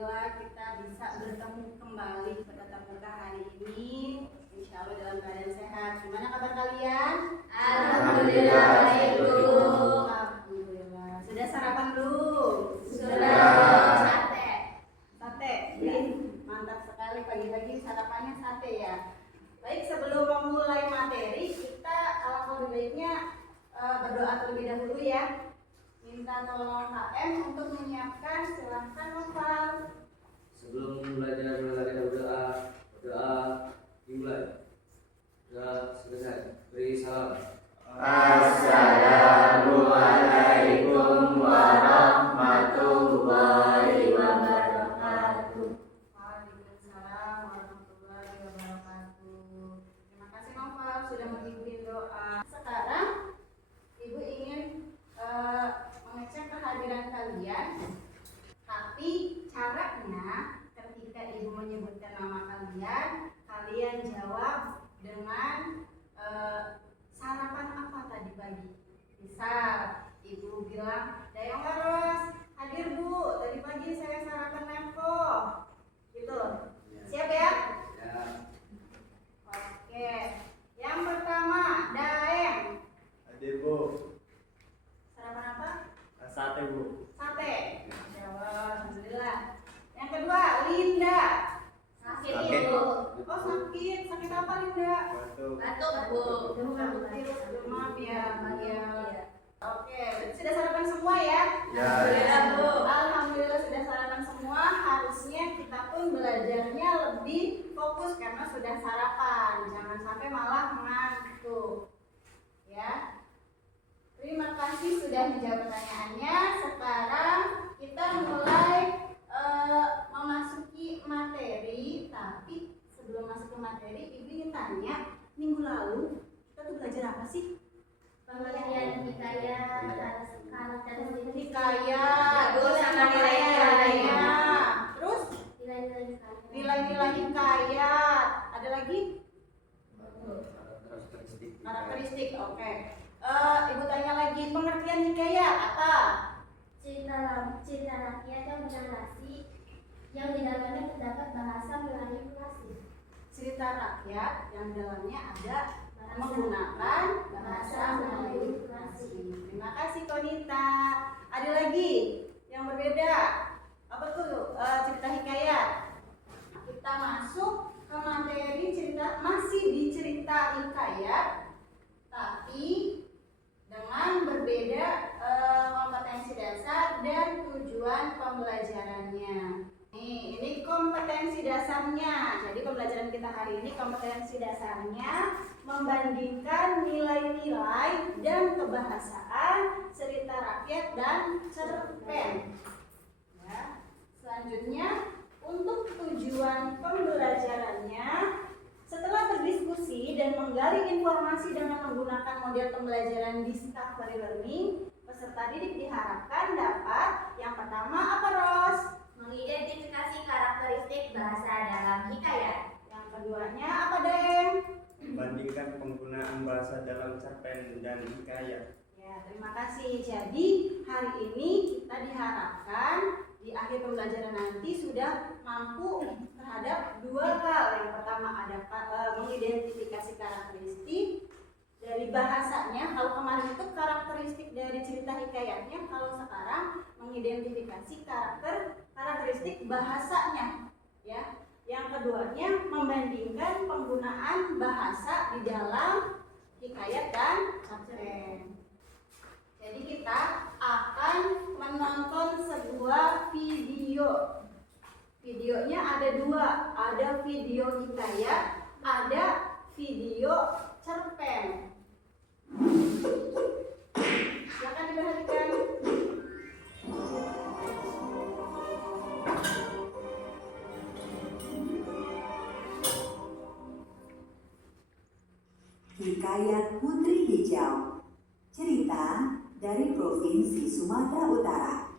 Alhamdulillah kita bisa bertemu kembali pada tatap muka hari ini. Insya Allah dalam keadaan sehat. Gimana kabar kalian? Alhamdulillah baik, Bu. Alhamdulillah. Sudah sarapan belum? Sudah. Sate. Mantap sekali, pagi-pagi sarapannya sate ya. Baik, sebelum memulai materi, kita alangkah lebih baiknya berdoa terlebih dahulu ya. Minta tolong HM untuk menyiapkan, silahkan Noval. Sebelum belajar kita berdoa dimulai. Sudah selesai. Beri salam. Assalamualaikum warahmatullahi wabarakatuh. Waalaikumsalam warahmatullahi wabarakatuh. Terima kasih Noval sudah memimpin doa. Sekarang Ibu ingin mengecek kehadiran kalian, tapi caranya ketika Ibu menyebutkan nama kalian, kalian jawab dengan sarapan apa tadi pagi. Misal Ibu bilang, Dayang Laros, hadir Bu, tadi pagi saya sarapan lempo, gitu. Siap ya? Ya. Oke. Yang pertama, Daeng. Hadir Bu. Sarapan apa? Sate Bu. Sate. Masya Allah, alhamdulillah. Yang kedua, Linda. Sakit, Sakit. Bu. Oh sakit, sakit apa Linda? Batuk, Bu. Demam ya, Maria. Oke, berarti sudah sarapan semua ya? Ya. Alhamdulillah, Bu. Alhamdulillah sudah sarapan semua. Harusnya kita pun belajarnya lebih fokus karena sudah sarapan. Jangan sampai malah ngantuk. Ya. Terima kasih sudah menjawab pertanyaannya. Sekarang kita mulai memasuki materi. Tapi sebelum masuk ke materi, Ibu ingin tanya, minggu lalu kita tuh belajar apa sih? Pengertian hikayat, karakteristik Hikayat, Bu, sama nilai-nilainya. Terus nilai-nilai hikayat. nilai-nilai hikayat. Ada lagi? Karakteristik. Karakteristik. Oke. Ibu tanya lagi, pengertian hikayat apa? Cerita rakyat yang bernarasi yang di dalamnya terdapat bahasa melayu klasik. Cerita rakyat yang dalamnya ada menggunakan bahasa Melayu klasik. Terima kasih Konita. Ada lagi yang berbeda? Apa tuh cerita hikayat? Kita masuk ke materi cerita, masih di cerita hikayat, tapi dengan berbeda kompetensi dasar dan tujuan pembelajarannya. Ini kompetensi dasarnya. Jadi pembelajaran kita hari ini kompetensi dasarnya membandingkan nilai-nilai dan kebahasaan cerita rakyat dan cerpen. Ya. Selanjutnya untuk tujuan pembelajarannya, setelah berdiskusi dan menggali informasi dengan menggunakan model pembelajaran discovery learning, peserta didik diharapkan dapat yang pertama apa Ros? Mengidentifikasi karakteristik bahasa dalam hikayat. Yang keduanya apa Deng? Membandingkan penggunaan bahasa dalam cerpen dan hikayat. Ya, terima kasih. Jadi hari ini kita diharapkan di akhir pembelajaran nanti sudah mampu terhadap dua hal. Yang pertama ada mengidentifikasi karakteristik dari bahasanya. Kalau kemarin itu karakteristik dari cerita hikayatnya, kalau sekarang mengidentifikasi karakteristik bahasanya. Ya. Yang keduanya membandingkan penggunaan bahasa di dalam hikayat dan cerpen. Jadi kita akan menonton sebuah video. Videonya ada dua, ada video hikayat, ada video cerpen. Silakan diperhatikan. Hikayat Putri Hijau. Cerita dari Provinsi Sumatera Utara.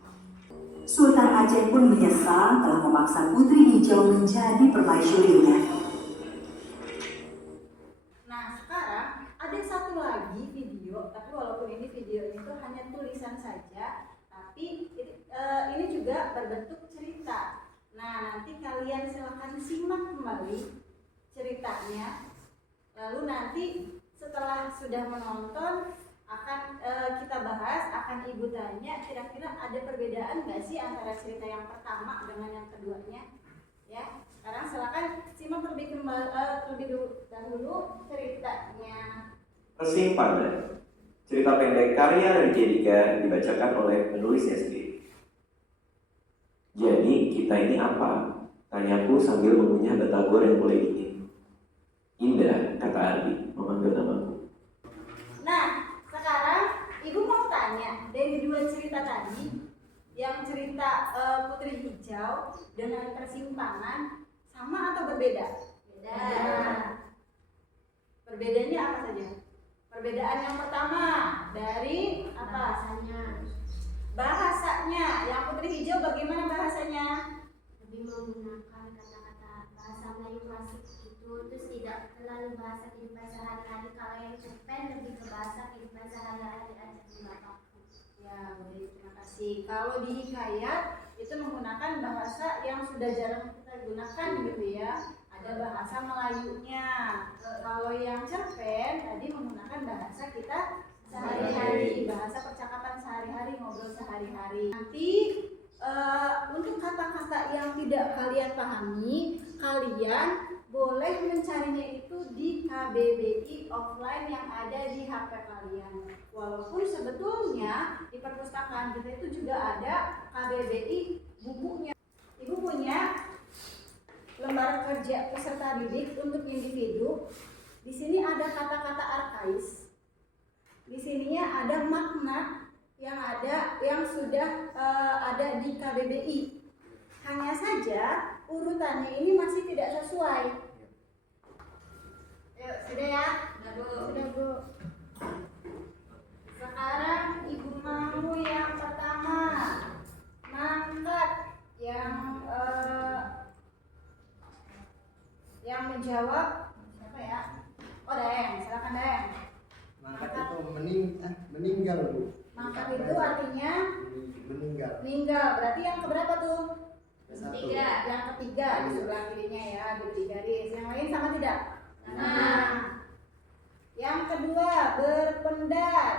Sultan Aceh pun menyesal telah memaksa Putri Hijau menjadi permaisurinya. Nah, sekarang ada satu lagi video, tapi walaupun ini video itu hanya tulisan saja, tapi ini juga berbentuk cerita. Nah, nanti kalian silakan simak kembali ceritanya. Lalu nanti setelah sudah menonton akan kita bahas, akan ibu tanya kira-kira ada perbedaan nggak sih antara cerita yang pertama dengan yang keduanya? Ya, sekarang silakan simak terlebih dahulu ceritanya. Persimpangan. Cerita pendek karya Raditya Dika dibacakan oleh penulisnya sendiri. Jadi kita ini apa? Tanyaku sambil mengunyah batagor yang mulai dingin. Indah, kata Ardi, memanggil namaku. Nah, sekarang ibu mau tanya dari dua cerita tadi, yang cerita Putri Hijau dengan Persimpangan sama atau berbeda? Beda. Perbedaannya apa saja? Perbedaan yang pertama dari apa? Bahasanya. Yang Putri Hijau bagaimana bahasanya? Lebih menggunakan kata-kata bahasa Melayu klasik itu, terus tidak terlalu bahasa kehidupan sehari-hari. Kalau yang cerpen lebih ke bahasa kehidupan sehari-hari aja di bapakku. Ya, baik, terima kasih. Kalau di hikayat itu menggunakan bahasa yang sudah jarang kita gunakan gitu ya. Ada bahasa Melayunya. Kalau yang cerpen tadi menggunakan bahasa kita sehari-hari, bahasa percakapan sehari-hari, ngobrol sehari-hari. Nanti untuk kata-kata yang tidak kalian pahami, kalian boleh mencarinya itu di KBBI offline yang ada di HP kalian. Walaupun sebetulnya di perpustakaan kita itu juga ada KBBI bukunya. Ibu punya lembar kerja peserta didik untuk individu. Di sini ada kata-kata arkais. Di sininya ada makna yang sudah ada di KBBI. Hanya saja urutannya ini masih tidak sesuai. Yuk, sudah ya? Sudah, Bu. Sekarang Ibu mau yang pertama. Mangkat yang menjawab siapa ya? Oh, Daeng, silakan Daeng. Mangkat itu meninggal, Bu. Mangkat itu artinya meninggal. Berarti yang keberapa tuh? Ketiga. Yang ketiga di sebelah kirinya ya, di garis. Yang lain sama tidak? Sama. Yang kedua, berpendar.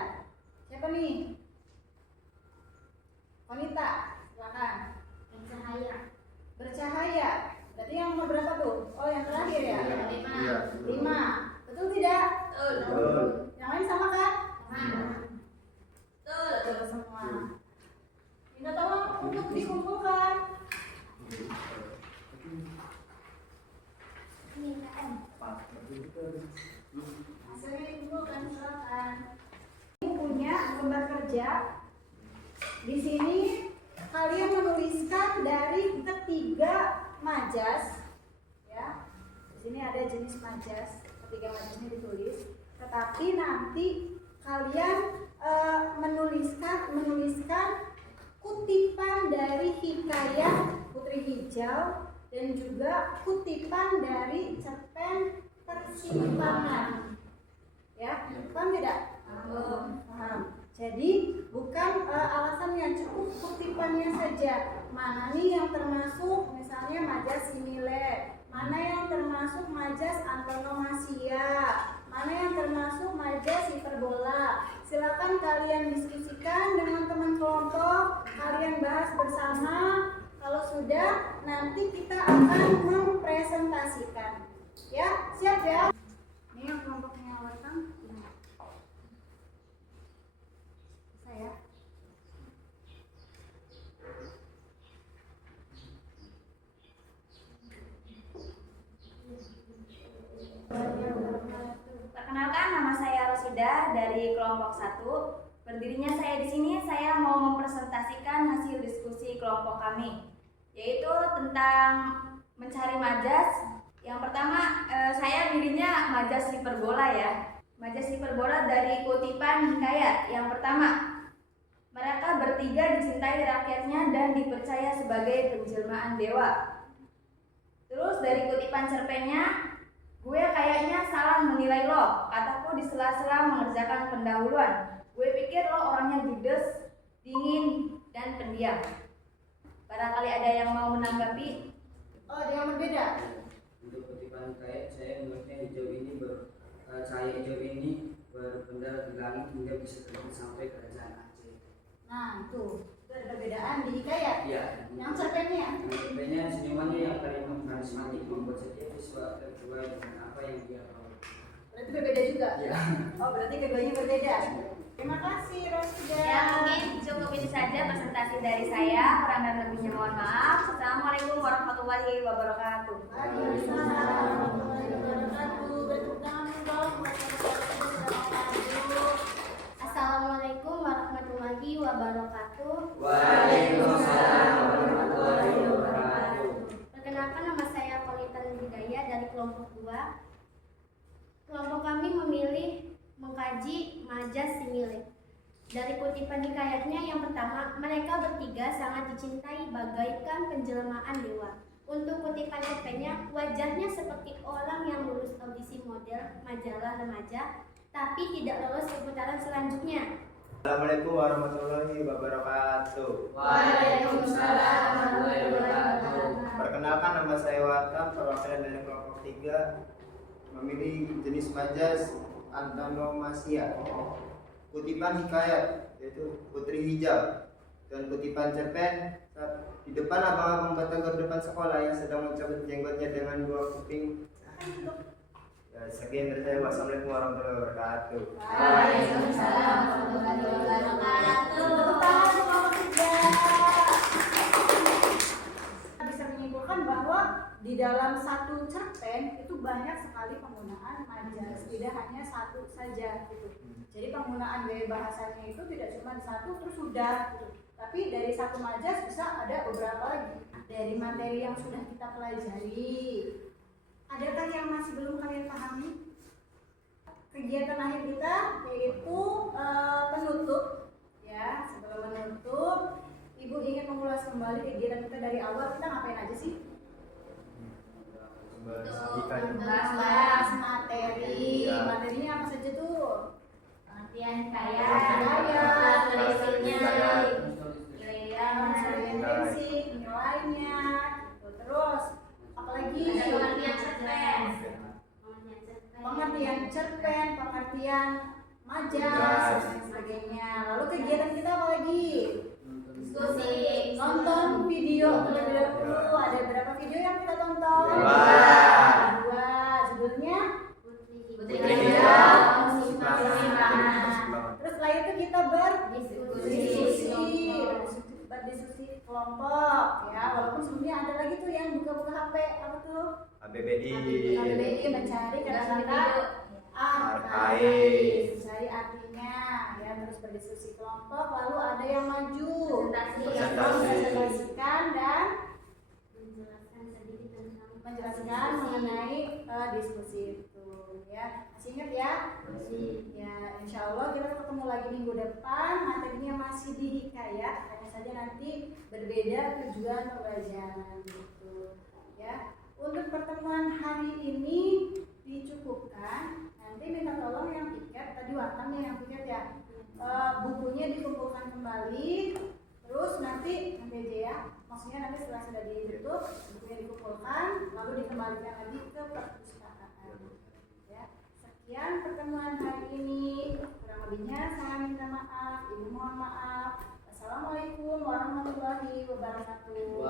Siapa nih? Wanita, silakan. Bercahaya. Bercahaya. Berarti yang nomor berapa tuh? Oh, yang terakhir ya? Iya. 5. Betul tidak? Betul. Yang lain sama kan? Sama. Betul semua. Minta tolong untuk dikumpulkan. Hasilnya dikumpulkan, silakan. Ini punya lembar kerja. Di sini kalian menuliskan dari ketiga majas, ya. Di sini ada jenis majas, ketiga majasnya ditulis. Tetapi nanti kalian menuliskan kutipan dari hikayat Putri Hijau dan juga kutipan dari cerpen Persimpangan. Ya, paham tidak? Paham. Jadi bukan alasannya, cukup kutipannya saja. Mana nih yang termasuk misalnya majas simile, mana yang termasuk majas antonomasia, mana yang termasuk majas hiperbola. Silakan kalian diskusikan dengan teman kelompok, kalian bahas bersama. Kalau sudah, nanti kita akan mempresentasikan. Ya, siap ya? Ini yang kelompoknya Watang. Saya. Perkenalkan, nama saya Rosida dari kelompok 1. Berdirinya saya di sini, saya mau mempresentasikan hasil diskusi kelompok kami, yaitu tentang mencari majas. Yang pertama, saya pilihnya majas hiperbola ya. Majas hiperbola dari kutipan hikayat. Yang pertama, mereka bertiga dicintai rakyatnya dan dipercaya sebagai penjelmaan dewa. Terus dari kutipan cerpennya, gue kayaknya salah menilai lo, kataku di sela-sela mengerjakan pendahuluan. Gue pikir lo orangnya judes, dingin, dan pendiam. Barangkali ada yang mau menanggapi. Oh, ada yang berbeda? Untuk kutipan hikayat, saya melihatnya cahaya hijau ini berpendar di langit hingga bisa terbit sampai kerajaan Aceh. Nah, itu ada perbedaan di hikayat. Iya. Yang cerpennya? Sebenarnya senyumannya yang paling karismatik membuat setiap siswa terbuai dengan apa yang dia tahu. Berarti berbeda juga? Iya. Oh, berarti keduanya berbeda. Terima kasih, Rosida. Ya, mungkin cukup ini saja presentasi dari saya. Kurang dan lebihnya mohon maaf. Assalamualaikum warahmatullahi wabarakatuh. Waalaikumsalam warahmatullahi wabarakatuh. Bertepuk tangan dong. Assalamualaikum warahmatullahi wabarakatuh. Waalaikumsalam warahmatullahi wabarakatuh. Perkenalkan, nama saya Kolitan Hidayah dari kelompok 2. Kelompok kami memilih mengkaji majas simile. Dari kutipan hikayatnya yang pertama, mereka bertiga sangat dicintai bagaikan penjelmaan dewa. Untuk kutipan cerpennya, wajahnya seperti orang yang lulus audisi model majalah remaja, tapi tidak lolos ke putaran selanjutnya. Assalamualaikum warahmatullahi wabarakatuh. Waalaikumsalam warahmatullahi wabarakatuh. Perkenalkan, nama saya Watam, perwakilan dari kelompok 3, memilih jenis majas Antanomasia. Kutipan hikayat yaitu Putri Hijau, dan kutipan cerpen di depan abang-abang batagor depan sekolah yang sedang mencabut jenggotnya dengan 2 kuping. Ya, sekian dari saya. Wassalamualaikum warahmatullahi wabarakatuh. Waalaikumsalam warahmatullahi wabarakatuh. Tepuk tangan untuk kelompok 3. Kita bisa menyimpulkan bahwa di dalam satu cerpen itu banyak sekali penggunaan majas, tidak hanya satu saja gitu. Jadi penggunaan gaya bahasanya itu tidak cuma satu terus sudah gitu. Tapi dari satu majas bisa ada beberapa lagi. Dari materi yang sudah kita pelajari, adakah yang masih belum kalian pahami? Kegiatan akhir kita yaitu penutup. Ya, sebelum menutup, Ibu ingin mengulas kembali kegiatan kita dari awal. Kita ngapain aja sih? Bahas materi. Materinya apa saja tuh? Pengertian kaya, basic, nilainya, gitu. Terus apalagi? Pengertian cerpen, pengertian majas, dan sebagainya. Lalu kegiatan kita apa lagi? diskusi, Nonton video terlebih dahulu. Ada berapa video yang kita tonton? 2. Judulnya Putri Hijau, Simpangan. Terus setelah itu kita berdiskusi kelompok ya. Walaupun sebelumnya ada lagi tuh yang buka-buka HP, apa tuh? KBBI mencari kata-kata arkais, mencari artinya ya. Terus berdiskusi kelompok, lalu ada yang maju presentasikan dan menjelaskan mengenai diskusi itu ya. Masih ingat ya? Ya, insya Allah kita ketemu lagi minggu depan. Materinya masih di hikayat, hanya saja nanti berbeda tujuan pembelajaran gitu ya. Untuk pertemuan hari ini dicukupkan. Nanti minta tolong yang tiket, tadi Watamnya yang tiket ya, bukunya dikumpulkan kembali. Terus nanti aja ya, maksudnya nanti setelah sudah ditutup, bukunya dikumpulkan, lalu dikembalikan lagi ke perpustakaan. Ya, sekian pertemuan hari ini. Kurang lebihnya saya minta maaf, ibu mohon maaf. Assalamualaikum warahmatullahi wabarakatuh.